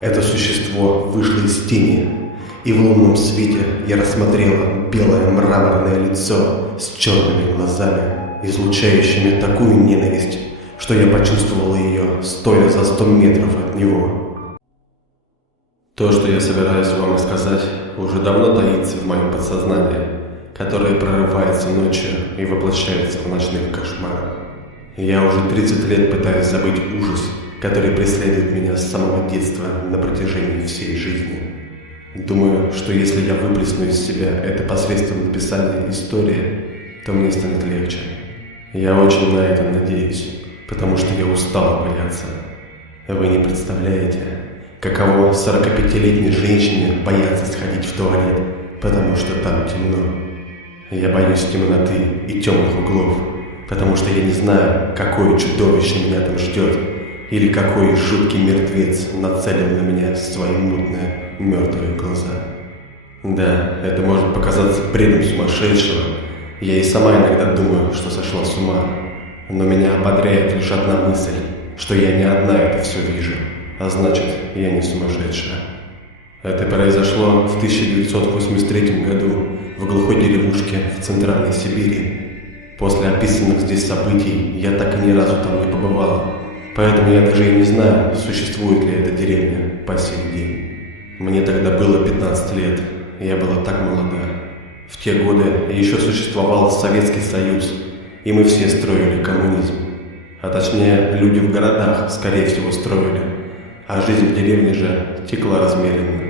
Это существо вышло из тени, и в лунном свете я рассмотрела белое мраморное лицо с черными глазами, излучающими такую ненависть, что я почувствовала ее, стоя за 100 метров от него. То, что я собираюсь вам рассказать, уже давно таится в моем подсознании, которое прорывается ночью и воплощается в ночных кошмарах. Я уже 30 лет пытаюсь забыть ужас, который преследует меня с самого детства на протяжении всей жизни. Думаю, что если я выплесну из себя это посредством написания истории, то мне станет легче. Я очень на это надеюсь, потому что я устал бояться. Вы не представляете, каково 45-летней женщине бояться сходить в туалет, потому что там темно. Я боюсь темноты и темных углов, потому что я не знаю, какое чудовище меня там ждет, или какой жуткий мертвец нацелил на меня свои мутные, мертвые глаза. Да, это может показаться бредом сумасшедшего. Я и сама иногда думаю, что сошла с ума. Но меня ободряет лишь одна мысль, что я не одна это все вижу, а значит, я не сумасшедшая. Это произошло в 1983 году в глухой деревушке в Центральной Сибири. После описанных здесь событий я так и ни разу там не побывала. Поэтому я даже и не знаю, существует ли эта деревня по сей день. Мне тогда было 15 лет, и я была так молода. В те годы еще существовал Советский Союз, и мы все строили коммунизм. А точнее, люди в городах, скорее всего, строили, а жизнь в деревне же текла размеренно.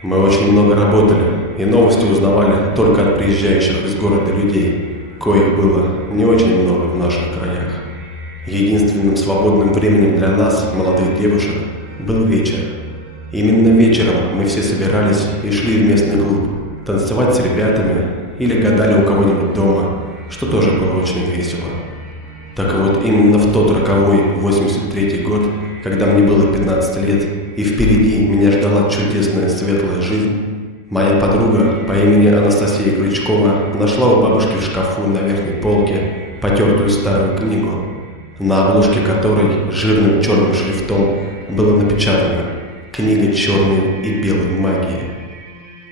Мы очень много работали, и новости узнавали только от приезжающих из города людей, коих было не очень много в наших краях. Единственным свободным временем для нас, молодых девушек, был вечер. Именно вечером мы все собирались и шли в местный клуб, танцевать с ребятами или гадали у кого-нибудь дома, что тоже было очень весело. Так вот, именно в тот роковой 83-й год, когда мне было 15 лет и впереди меня ждала чудесная светлая жизнь, моя подруга по имени Анастасия Крючкова нашла у бабушки в шкафу на верхней полке потертую старую книгу, на обложке которой жирным черным шрифтом было напечатано «Книга черной и белой магии».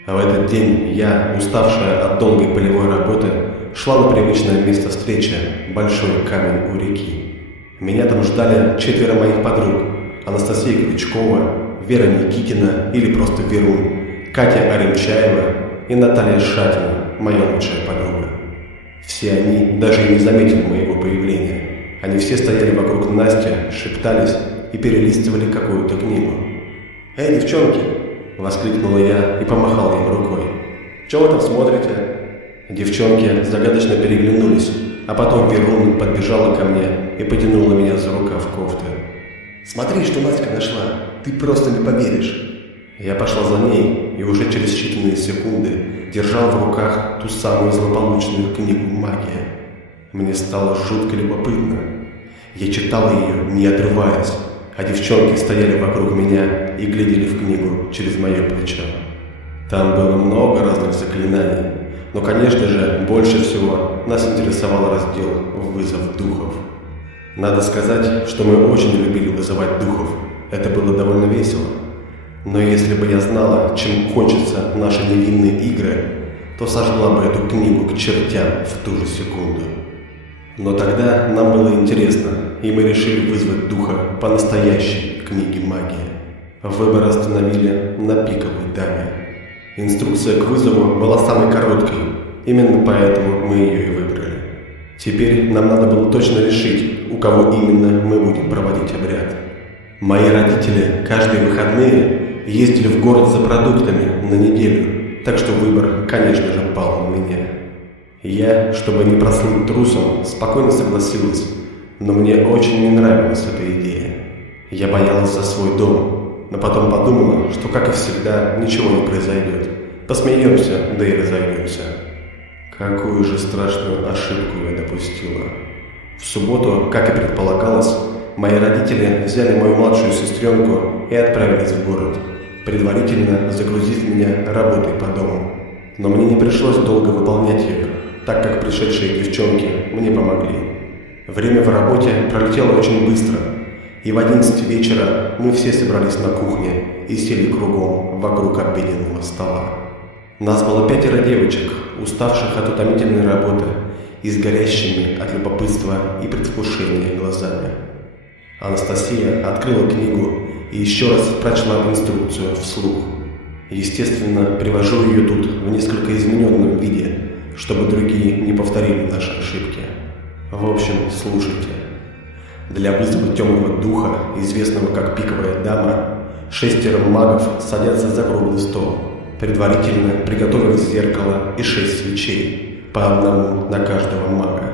А в этот день я, уставшая от долгой полевой работы, шла на привычное место встречи – большой камень у реки. Меня там ждали 4 моих подруг – Анастасия Крючкова, Вера Никитина или просто Верун, Катя Аремчаева и Наталья Шатина, моя лучшая подруга. Все они даже и не заметили моего появления. Они все стояли вокруг Насти, шептались и перелистывали какую-то книгу. «Эй, девчонки!» – воскликнула я и помахала им рукой. «Чего вы там смотрите?» Девчонки загадочно переглянулись, а потом Верун подбежала ко мне и потянула меня за рукав кофты. «Смотри, что Настя нашла! Ты просто не поверишь!» Я пошла за ней и уже через считанные секунды держал в руках ту самую злополучную книгу «Магия». Мне стало жутко любопытно. Я читал ее, не отрываясь, а девчонки стояли вокруг меня и глядели в книгу через мое плечо. Там было много разных заклинаний, но, конечно же, больше всего нас интересовал раздел «Вызов духов». Надо сказать, что мы очень любили вызывать духов, это было довольно весело. Но если бы я знала, чем кончатся наши невинные игры, то сожгла бы эту книгу к чертям в ту же секунду. Но тогда нам было интересно, и мы решили вызвать духа по настоящей книге магии. Выбор остановили на пиковой даме. Инструкция к вызову была самой короткой, именно поэтому мы ее и выбрали. Теперь нам надо было точно решить, у кого именно мы будем проводить обряд. Мои родители каждые выходные ездили в город за продуктами на неделю, так что выбор, конечно же, пал на меня. Я, чтобы не прослыть трусом, спокойно согласилась, но мне очень не нравилась эта идея. Я боялась за свой дом, но потом подумала, что, как и всегда, ничего не произойдет. Посмеемся, да и разойдемся. Какую же страшную ошибку я допустила. В субботу, как и предполагалось, мои родители взяли мою младшую сестренку и отправились в город, предварительно загрузив меня работой по дому. Но мне не пришлось долго выполнять ее, так как пришедшие девчонки мне помогли. Время в работе пролетело очень быстро, и в 11 вечера мы все собрались на кухне и сели кругом вокруг обеденного стола. Нас было 5 девочек, уставших от утомительной работы и с горящими от любопытства и предвкушения глазами. Анастасия открыла книгу и еще раз прочла инструкцию вслух. Естественно, привожу ее тут в несколько измененном виде, чтобы другие не повторили наши ошибки. В общем, слушайте. Для вызова темного духа, известного как пиковая дама, 6 магов садятся за круглый стол, предварительно приготовив зеркало и 6 свечей, по одному на каждого мага.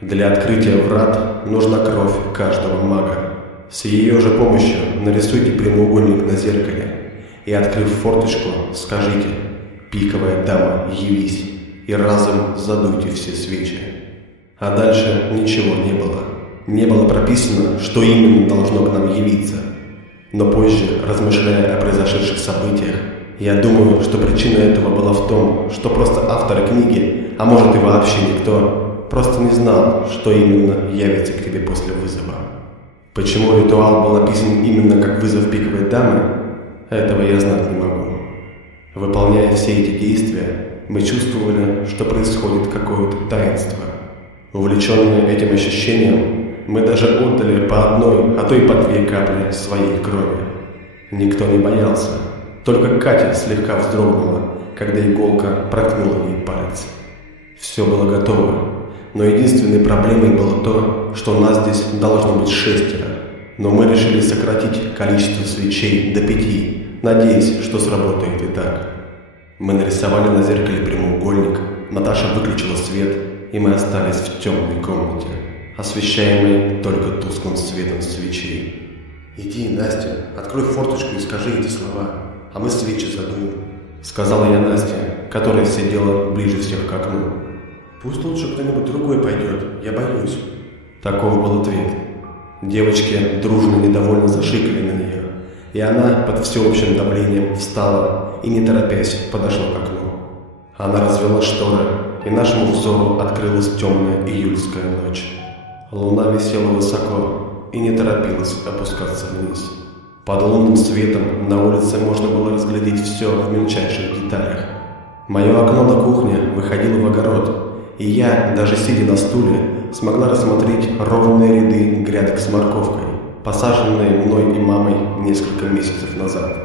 Для открытия врат нужна кровь каждого мага. С ее же помощью нарисуйте прямоугольник на зеркале и, открыв форточку, скажите «Пиковая дама, явись!» и разом задуйте все свечи. А дальше ничего не было. Не было прописано, что именно должно к нам явиться. Но позже, размышляя о произошедших событиях, я думаю, что причина этого была в том, что просто авторы книги, а может и вообще никто, просто не знал, что именно явится к тебе после вызова. Почему ритуал был описан именно как вызов пиковой дамы, этого я знать не могу. Выполняя все эти действия, мы чувствовали, что происходит какое-то таинство. Увлеченные этим ощущением, мы даже отдали по одной, а то и по 2 капли своей крови. Никто не боялся. Только Катя слегка вздрогнула, когда иголка проткнула ей палец. Все было готово, но единственной проблемой было то, что нас здесь должно быть 6. Но мы решили сократить количество свечей до 5, надеясь, что сработает и так. Мы нарисовали на зеркале прямоугольник, Наташа выключила свет, и мы остались в темной комнате, освещаемой только тусклым светом свечей. «Иди, Настя, открой форточку и скажи эти слова, а мы свечи задуем», — сказала я Насте, которая сидела ближе всех к окну. «Пусть лучше кто-нибудь другой пойдет, я боюсь». Таков был ответ. Девочки дружно недовольно зашикали на нее, и она под всеобщим давлением встала и, не торопясь, подошла к окну. Она развела шторы, и нашему взору открылась темная июльская ночь. Луна висела высоко и не торопилась опускаться вниз. Под лунным светом на улице можно было разглядеть все в мельчайших деталях. Мое окно на кухне выходило в огород, и я, даже сидя на стуле, смогла рассмотреть ровные ряды грядок с морковкой, посаженные мной и мамой несколько месяцев назад.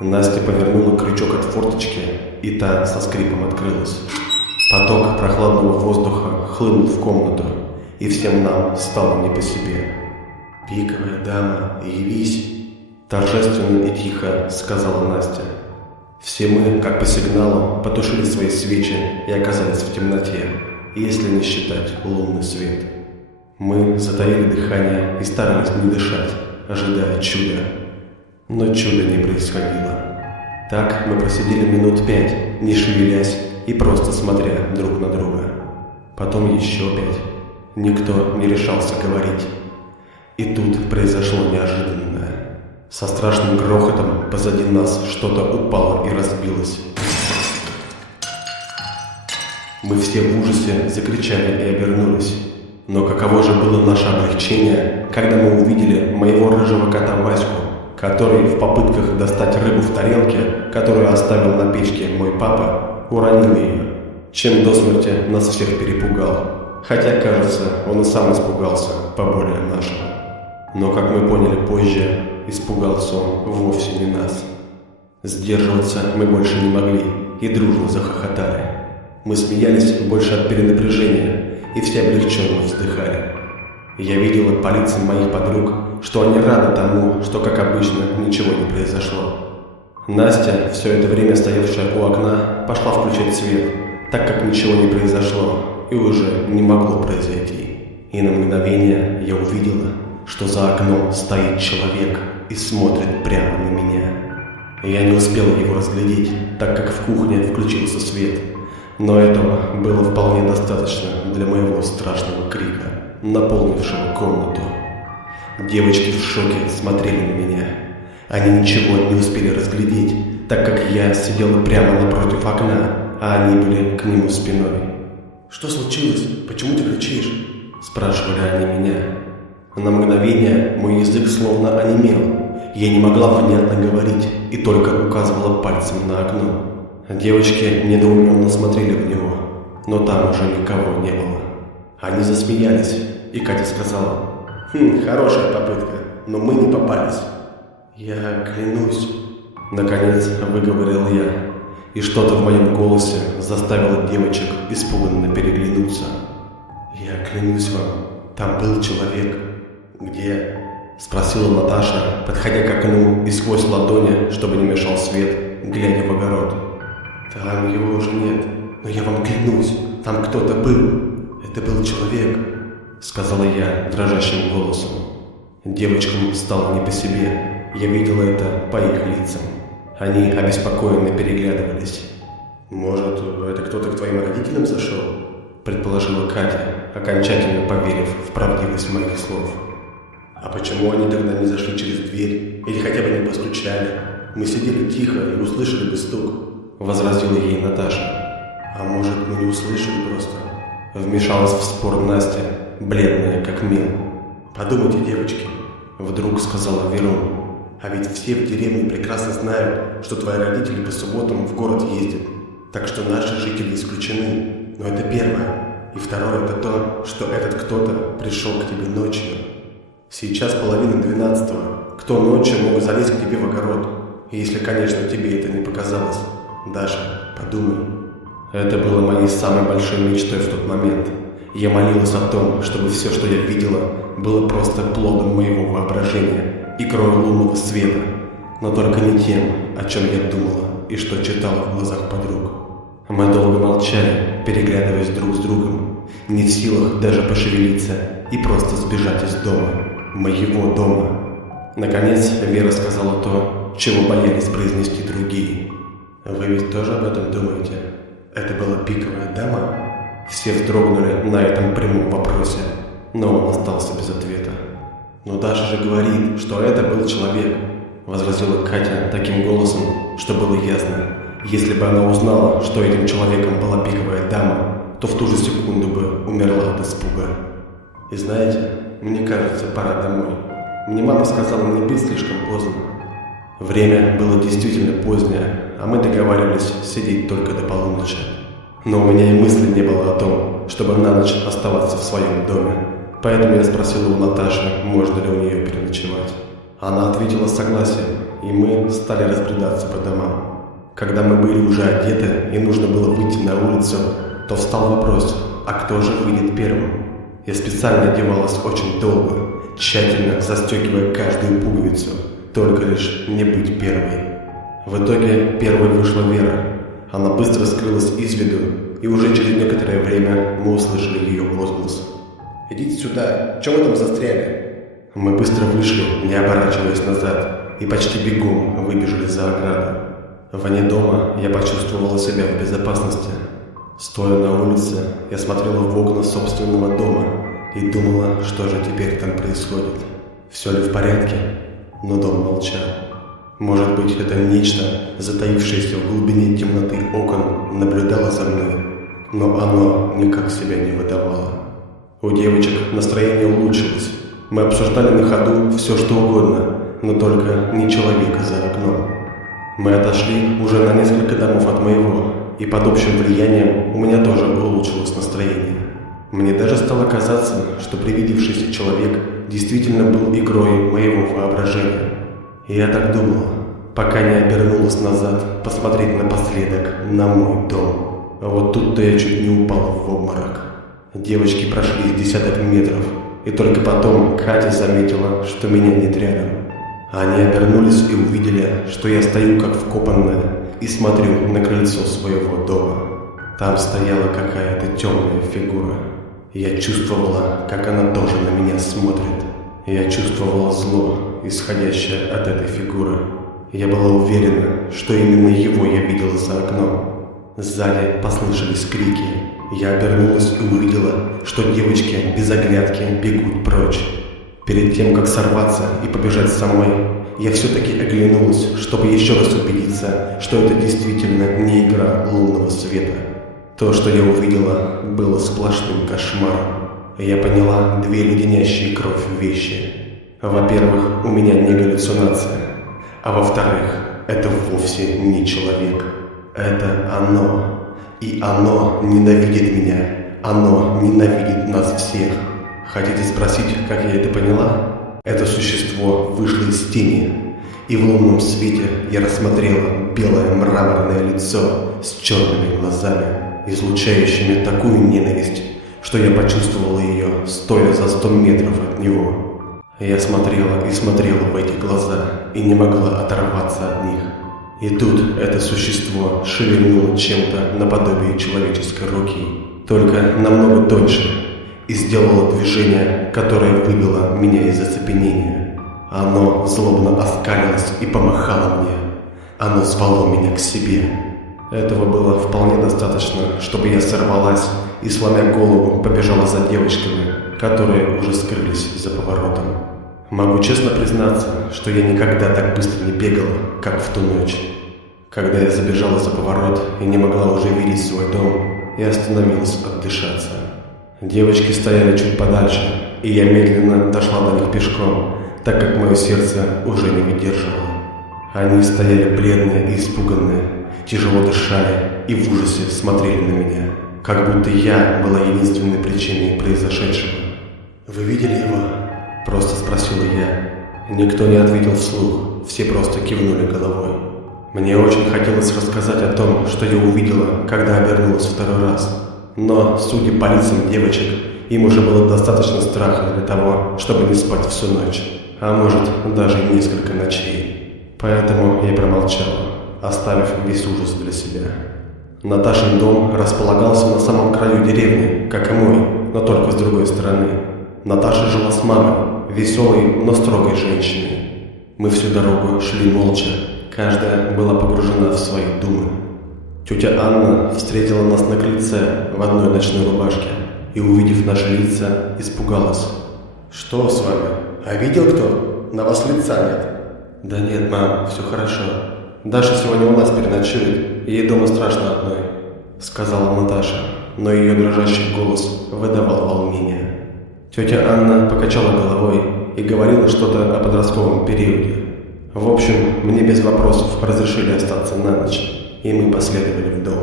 Настя повернула крючок от форточки, и та со скрипом открылась. Поток прохладного воздуха хлынул в комнату, и всем нам стало не по себе. «Пиковая дама, явись!» — торжественно и тихо сказала Настя. Все мы, как по сигналу, потушили свои свечи и оказались в темноте, если не считать лунный свет. Мы затаили дыхание и старались не дышать, ожидая чуда. Но чуда не происходило. Так мы просидели минут 5, не шевелясь и просто смотря друг на друга. Потом еще 5. Никто не решался говорить. И тут произошло неожиданное. Со страшным грохотом позади нас что-то упало и разбилось. Мы все в ужасе закричали и обернулись. Но каково же было наше облегчение, когда мы увидели моего рыжего кота Ваську, который в попытках достать рыбу в тарелке, которую оставил на печке мой папа, уронил ее, чем до смерти нас всех перепугал. Хотя, кажется, он и сам испугался поболее нашего. Но, как мы поняли позже, испугался он вовсе не нас. Сдерживаться мы больше не могли и дружно захохотали. Мы смеялись больше от перенапряжения, и все облегченно вздыхали. Я видела по лицам моих подруг, что они рады тому, что, как обычно, ничего не произошло. Настя, все это время стоявшая у окна, пошла включать свет, так как ничего не произошло и уже не могло произойти. И на мгновение я увидела, что за окном стоит человек и смотрит прямо на меня. Я не успела его разглядеть, так как в кухне включился свет, но этого было вполне достаточно для моего страшного крика, наполнившего комнату. Девочки в шоке смотрели на меня. Они ничего не успели разглядеть, так как я сидела прямо напротив окна, а они были к нему спиной. «Что случилось? Почему ты кричишь?» – спрашивали они меня. На мгновение мой язык словно онемел. Я не могла понятно говорить и только указывала пальцем на окно. Девочки недоуменно смотрели в него, но там уже никого не было. Они засмеялись, и Катя сказала: «Хорошая попытка, но мы не попались». «Я клянусь», — наконец выговорил я, и что-то в моем голосе заставило девочек испуганно переглянуться. «Я клянусь вам, там был человек». «Где?» — спросила Наташа, подходя к окну и сквозь ладони, чтобы не мешал свет, глядя в огород. «Там его уже нет, но я вам клянусь, там кто-то был. Это был человек», — сказала я дрожащим голосом. Девочкам стало не по себе, я видела это по их лицам. Они обеспокоенно переглядывались. «Может, это кто-то к твоим родителям зашел?» — предположила Катя, окончательно поверив в правдивость моих слов. «А почему они тогда не зашли через дверь или хотя бы не постучали? Мы сидели тихо и услышали бы стук», — возразила ей Наташа. «А может, мы не услышали просто?» — вмешалась в спор Настя, бледная как мел. «Подумайте, девочки», — вдруг сказала Верон. «А ведь все в деревне прекрасно знают, что твои родители по субботам в город ездят. Так что наши жители исключены. Но это первое. И второе — это то, что этот кто-то пришел к тебе ночью. Сейчас 11:30. Кто ночью мог залезть к тебе в огород? Если, конечно, тебе это не показалось. Даша, подумай». Это было моей самой большой мечтой в тот момент. Я молилась о том, чтобы все, что я видела, было просто плодом моего воображения, игрой лунного света, но только не тем, о чем я думала и что читала в глазах подруг. Мы долго молчали, переглядываясь друг с другом, не в силах даже пошевелиться и просто сбежать из дома, моего дома. Наконец Вера сказала то, чего боялись произнести другие. «Вы ведь тоже об этом думаете? Это была пиковая дама?» Все вздрогнули на этом прямом вопросе, но он остался без ответа. «Но Даша же говорит, что это был человек», — возразила Катя таким голосом, что было ясно. Если бы она узнала, что этим человеком была пиковая дама, то в ту же секунду бы умерла от испуга. «И знаете, мне кажется, пора домой. Мне мама сказала не быть слишком поздно». Время было действительно позднее, а мы договаривались сидеть только до полуночи. Но у меня и мысли не было о том, чтобы на ночь оставаться в своем доме. Поэтому я спросила у Наташи, можно ли у нее переночевать. Она ответила согласием, и мы стали разбредаться по домам. Когда мы были уже одеты и нужно было выйти на улицу, то встал вопрос, а кто же выйдет первым? Я специально одевалась очень долго, тщательно застегивая каждую пуговицу, только лишь не быть первой. В итоге первой вышла Вера. Она быстро скрылась из виду, и уже через некоторое время мы услышали ее возглас. «Идите сюда, чего вы там застряли?» Мы быстро вышли, не оборачиваясь назад, и почти бегом выбежали за ограду. Вне дома я почувствовала себя в безопасности. Стоя на улице, я смотрела в окна собственного дома и думала, что же теперь там происходит. Все ли в порядке? Но дом молчал. Может быть, это нечто, затаившееся в глубине темноты окон, наблюдало за мной, но оно никак себя не выдавало. У девочек настроение улучшилось. Мы обсуждали на ходу все, что угодно, но только не человека за окном. Мы отошли уже на несколько домов от моего, и под общим влиянием у меня тоже улучшилось настроение. Мне даже стало казаться, что привидевшийся человек действительно был игрой моего воображения. И я так думала, пока не обернулась назад посмотреть напоследок на мой дом. А вот тут-то я чуть не упала в обморок. Девочки прошли десяток метров, и только потом Катя заметила, что меня нет рядом. Они обернулись и увидели, что я стою как вкопанная и смотрю на крыльцо своего дома. Там стояла какая-то темная фигура. Я чувствовала, как она тоже на меня смотрит. Я чувствовала зло, исходящее от этой фигуры. Я была уверена, что именно его я видела за окном. Сзади послышались крики. Я обернулась и увидела, что девочки без оглядки бегут прочь. Перед тем, как сорваться и побежать самой, я все-таки оглянулась, чтобы еще раз убедиться, что это действительно не игра лунного света. То, что я увидела, было сплошным кошмаром. Я поняла две леденящие кровь вещи. Во-первых, у меня не галлюцинация, а во-вторых, это вовсе не человек. Это оно. И оно ненавидит меня. Оно ненавидит нас всех. Хотите спросить, как я это поняла? Это существо вышло из тени, и в лунном свете я рассмотрела белое мраморное лицо с черными глазами, излучающими такую ненависть, что я почувствовала ее, стоя за 100 метров от него. Я смотрела и смотрела в эти глаза и не могла оторваться от них. И тут это существо шевельнуло чем-то наподобие человеческой руки, только намного тоньше, и сделало движение, которое выбило меня из оцепенения. Оно злобно оскалилось и помахало мне. Оно звало меня к себе. Этого было вполне достаточно, чтобы я сорвалась и, сломя голову, побежала за девочками, которые уже скрылись за поворотом. Могу честно признаться, что я никогда так быстро не бегала, как в ту ночь. Когда я забежала за поворот и не могла уже видеть свой дом, я остановилась отдышаться. Девочки стояли чуть подальше, и я медленно дошла до них пешком, так как мое сердце уже не выдерживало. Они стояли бледные и испуганные, тяжело дышали и в ужасе смотрели на меня, как будто я была единственной причиной произошедшего. «Вы видели его?» – просто спросила я. Никто не ответил вслух, все просто кивнули головой. Мне очень хотелось рассказать о том, что я увидела, когда обернулась второй раз. Но, судя по лицам девочек, им уже было достаточно страха для того, чтобы не спать всю ночь, а может, даже несколько ночей. Поэтому я промолчала, оставив весь ужас для себя. Наташин дом располагался на самом краю деревни, как и мой, но только с другой стороны. Наташа жила с мамой, веселой, но строгой женщиной. Мы всю дорогу шли молча, каждая была погружена в свои думы. Тетя Анна встретила нас на крыльце в одной ночной рубашке и, увидев наши лица, испугалась. «Что с вами? А видел кто? На вас лица нет». «Да нет, мам, все хорошо. Даша сегодня у нас переночует, ей дома страшно одной», — сказала Наташа, но ее дрожащий голос выдавал волнение. Тетя Анна покачала головой и говорила что-то о подростковом периоде. В общем, мне без вопросов разрешили остаться на ночь, и мы последовали в дом.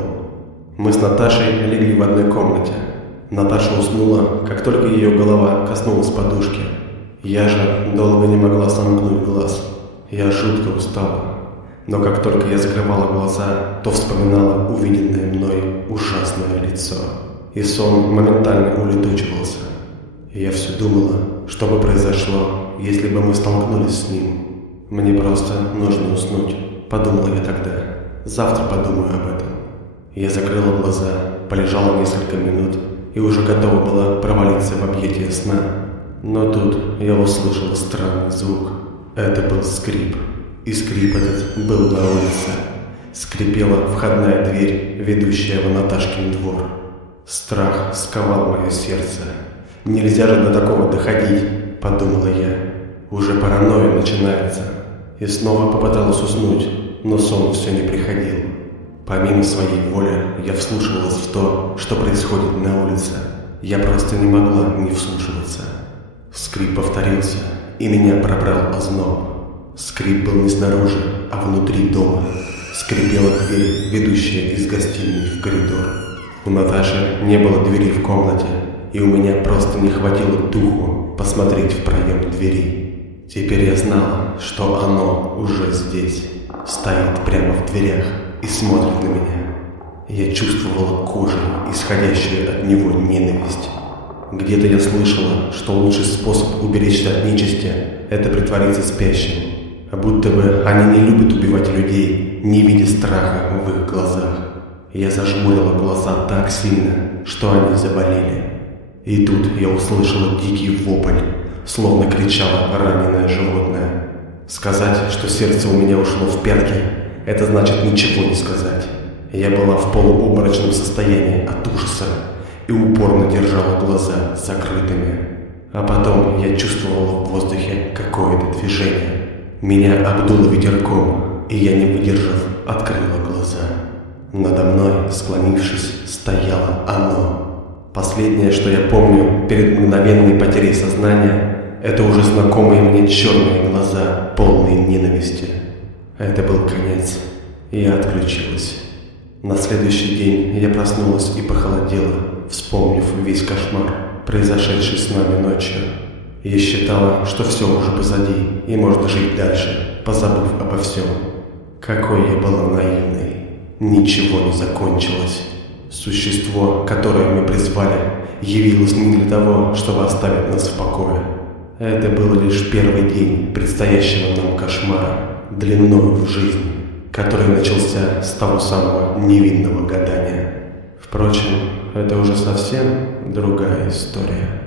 Мы с Наташей легли в одной комнате. Наташа уснула, как только ее голова коснулась подушки. Я же долго не могла сомкнуть глаз. Я жутко устала. Но как только я закрывала глаза, то вспоминала увиденное мной ужасное лицо. И сон моментально улетучивался. Я все думала, что бы произошло, если бы мы столкнулись с ним. Мне просто нужно уснуть, подумала я тогда. Завтра подумаю об этом. Я закрыла глаза, полежала несколько минут и уже готова была провалиться в объятия сна. Но тут я услышала странный звук. Это был скрип. И скрип этот был на улице. Скрипела входная дверь, ведущая в Наташкин двор. Страх сковал мое сердце. «Нельзя же до такого доходить», — подумала я. «Уже паранойя начинается». И снова попыталась уснуть, но сон все не приходил. Помимо своей воли, я вслушивалась в то, что происходит на улице. Я просто не могла не вслушиваться. Скрип повторился, и меня пробрал озноб. Скрип был не снаружи, а внутри дома. Скрипела дверь, ведущая из гостиной в коридор. У Наташи не было двери в комнате, и у меня просто не хватило духу посмотреть в проем двери. Теперь я знала, что оно уже здесь, стоит прямо в дверях и смотрит на меня. Я чувствовала кожей исходящую от него ненависть. Где-то я слышала, что лучший способ уберечься от нечисти – это притвориться спящим. А будто бы они не любят убивать людей, не видя страха в их глазах. Я зажмурила глаза так сильно, что они заболели. И тут я услышала дикий вопль, словно кричало раненое животное. Сказать, что сердце у меня ушло в пятки, это значит ничего не сказать. Я была в полуобморочном состоянии от ужаса и упорно держала глаза закрытыми. А потом я чувствовала в воздухе какое-то движение. Меня обдуло ветерком, и я, не выдержав, открыла глаза. Надо мной, склонившись, стояло оно. Последнее, что я помню перед мгновенной потерей сознания, это уже знакомые мне черные глаза, полные ненависти. Это был конец, и я отключилась. На следующий день я проснулась и похолодела, вспомнив весь кошмар, произошедший с нами ночью. Я считала, что все уже позади, и можно жить дальше, позабыв обо всем. Какой я была наивной. Ничего не закончилось. Существо, которое мы призвали, явилось не для того, чтобы оставить нас в покое. Это был лишь первый день предстоящего нам кошмара, длиною в жизнь, который начался с того самого невинного гадания. Впрочем, это уже совсем другая история.